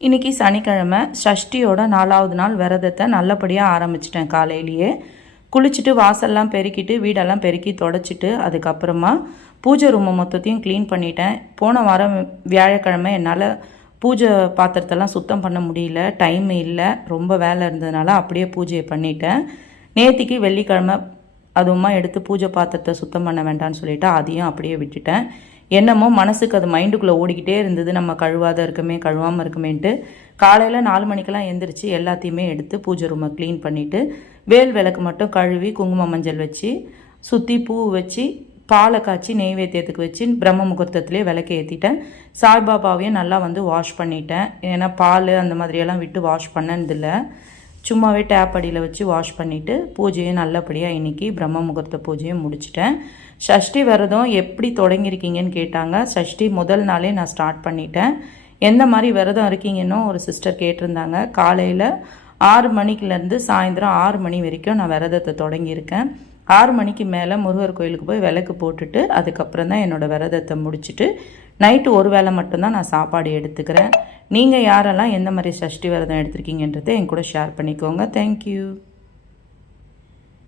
இன்றைக்கி சனிக்கிழமை சஷ்டியோட 4வது நாள் விரதத்தை நல்லபடியாக ஆரம்பிச்சிட்டேன். காலையிலேயே குளிச்சுட்டு வாசல்லாம் பெருக்கிட்டு வீடெல்லாம் பெருக்கி தொடச்சிட்டு அதுக்கப்புறமா பூஜை ரூமை மொத்தத்தையும் க்ளீன் பண்ணிட்டேன். போன வாரம் வியாழக்கிழமை என்னால் பூஜை பாத்திரத்தெல்லாம் சுத்தம் பண்ண முடியல, டைம் இல்லை, ரொம்ப வேலை இருந்ததுனால அப்படியே பூஜையை பண்ணிட்டேன். நேற்றுக்கு வெள்ளிக்கிழமை அதுவுமா எடுத்து பூஜை பாத்திரத்தை சுத்தம் பண்ண வேண்டாம்னு சொல்லிவிட்டு அதையும் அப்படியே விட்டுட்டேன். என்னமோ மனசுக்கு அது மைண்டுக்குள்ளே ஓடிக்கிட்டே இருந்தது, நம்ம கழுவாத இருக்குமே கழுவாமல் இருக்குமேன்ட்டு. காலையில் 4 மணிக்கெல்லாம் எந்திரிச்சு எல்லாத்தையுமே எடுத்து பூஜை ரூமை க்ளீன் பண்ணிவிட்டு வேல் விளக்கு மட்டும் கழுவி குங்கும மஞ்சள் வச்சு சுற்றி பூ வச்சு பாலை காய்ச்சி நெய்வேத்தியத்துக்கு வச்சு பிரம்ம முகூர்த்தத்துலேயே விளக்கு ஏற்றிட்டேன். சாய்பாபாவையும் நல்லா வாஷ் பண்ணிட்டேன். ஏன்னா பால் அந்த மாதிரியெல்லாம் விட்டு வாஷ் பண்ணதில்லை, சும்மாவே டேப் அடியில் வச்சு வாஷ் பண்ணிவிட்டு பூஜையும் நல்லபடியாக இன்றைக்கி பிரம்ம முகூர்த்த பூஜையும் முடிச்சிட்டேன். சஷ்டி விரதம் எப்படி தொடங்கியிருக்கீங்கன்னு கேட்டாங்க. சஷ்டி முதல் நாளே நான் ஸ்டார்ட் பண்ணிட்டேன். எந்த மாதிரி விரதம் இருக்கீங்கன்னு ஒரு சிஸ்டர் கேட்டிருந்தாங்க. காலையில் 6 மணிக்குலேருந்து சாயந்தரம் 6 மணி வரைக்கும் நான் விரதத்தை தொடங்கியிருக்கேன். 6 மணிக்கு மேலே முருகர் கோயிலுக்கு போய் விளக்கு போட்டுட்டு அதுக்கப்புறம் தான் என்னோடய விரதத்தை முடிச்சுட்டு நைட்டு ஒரு வேளை மட்டும்தான் நான் சாப்பாடு எடுத்துக்கிறேன். நீங்கள் யாரெல்லாம் எந்த மாதிரி சஷ்டி விரதம் எடுத்திருக்கீங்கன்றதை என் கூட ஷேர் பண்ணிக்கோங்க. தேங்க்யூ.